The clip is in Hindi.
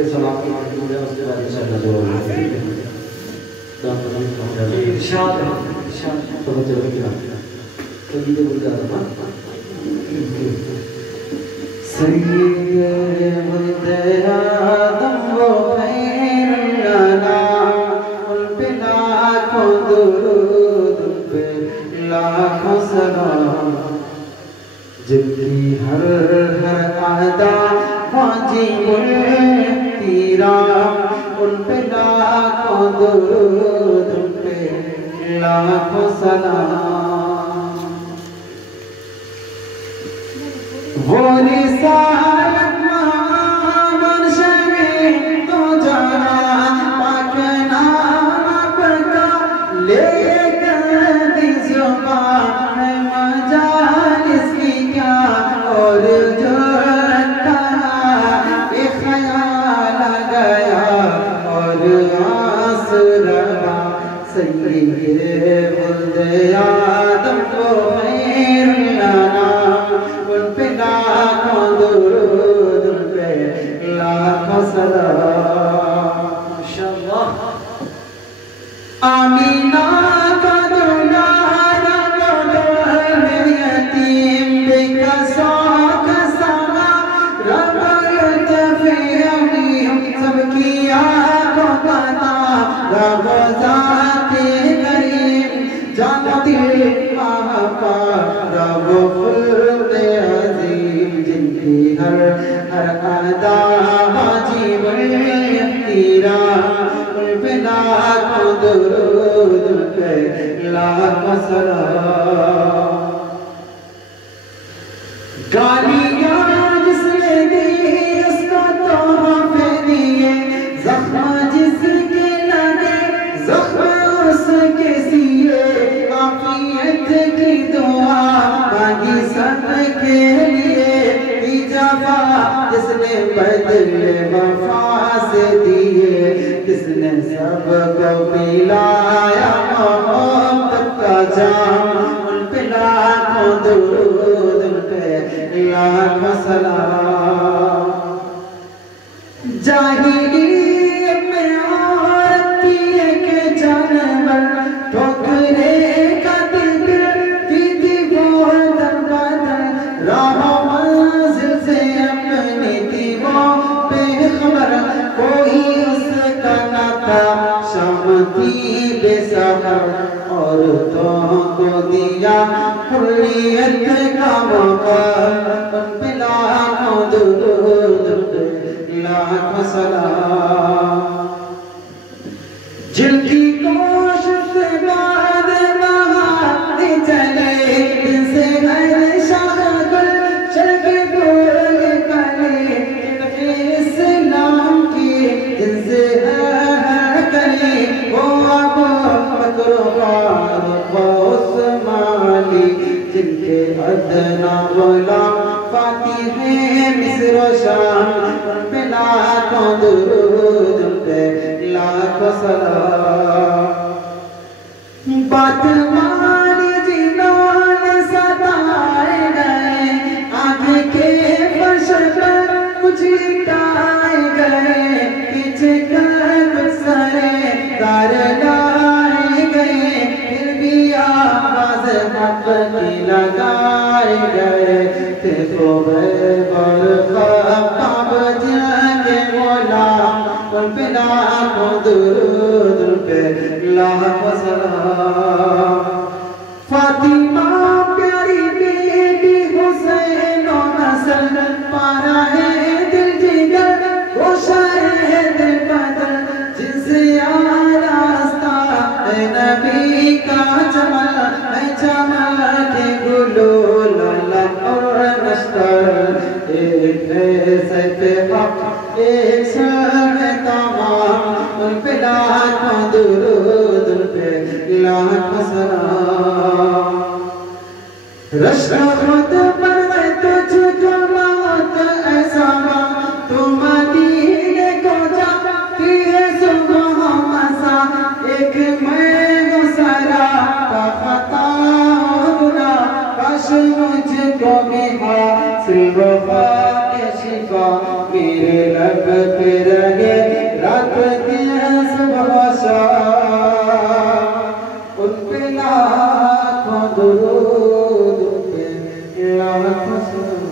सलाम की मंजूर है उसके बाद इंशाअल्लाह जवाब देंगे। इरशाद तो बच्चे लोग क्या तो ये बोल रहा था सैयद आदम वो खैरुल्लाना उन पे लाखों दुरूद उन पे लाखों सलाम जिनकी हर अदा वाजिबुल तीरा उन पे लाखों दुरूद उन पे लाखों सलाम। वो रिसालत महावंश में तो जाना पाक नाम आपका लेकर दी ज़ुबान में मजालिस की क्या और जो आदम को खैरुल्लाना उन पे लाखों दुरूद उन पे लाखों सलाम। माशाअल्लाह आमीना का दुलारा में यतीम बेकसों का समा रबत फ़ियमी सबकी आँखों का ताब ज़ाते करीम जानती महापा रब खुल्दे अज़ीम जिनकी हर अदा वाजिबुल तीरा उन पे लाखों दुरूद उन पे लाखों सलाम। गालियाँ जिसने दी उसको तोहफ़े दिए ज़ख्म जिसके लगे ज़ख्म उसके सिए आफियत की दुआ मांगी सबके लिए इजाफा जिसने बदले वफा से दिए किसने सबको पिलाया मोहब्बत का जाम उन पे लाखों दुरूद उन पे लाखों सलाम। जाहिलियत में औरत थी एक जानवर ठोकरे खाती फिरती वो दर बदर राहों मंजिल से अपनी थी वो बेखबर कोई उसका न था शाम थी बेसहार औरतों को दिया हुर्रियत का मौका उन पे लाखों दुरूद लाखों सलाम। जिनकी कोशिश से बाद बहाते चले इनसे हर शागल चल बोल कले इस्लाम की इनसे हर कले वो अब बकरवार उस्मानी जिनके अदना गुलाम फातिहे मिस्र शाम उन पे लाखों दुरूद उन पे लाखों सलाम। बात मानी जिन्होंने सताए गए आगे के फर्श पर कुछ लिटाए गए पीछे कर कुछ सरे दार लाए गए फिर भी आवाज़ हक़ की लगाए गए थे तो उन पे लाखों दुरूद उन पे लाखों सलाम। फातिमा प्यारी बेटी हुसैन और हसन पारा है दिल जिगर वो शाहे दिल बदर जिनसे आरास्ता है नबी का चमन है चमके गुलो लाला और नश्तर एक है सैफ़े हक़ एक उन पे लाखों दुरूद उन पे लाखों सलाम। रश्क खुद पर मैं तुझको मौत ऐसा तू मदीने को जा फिर सुबह मसा एक मैं गुज़रा का खता गुना काश मुझको भी हासिल वफ़ा के शिफा मेरे लब पे दुरूद पे लाख सलाम।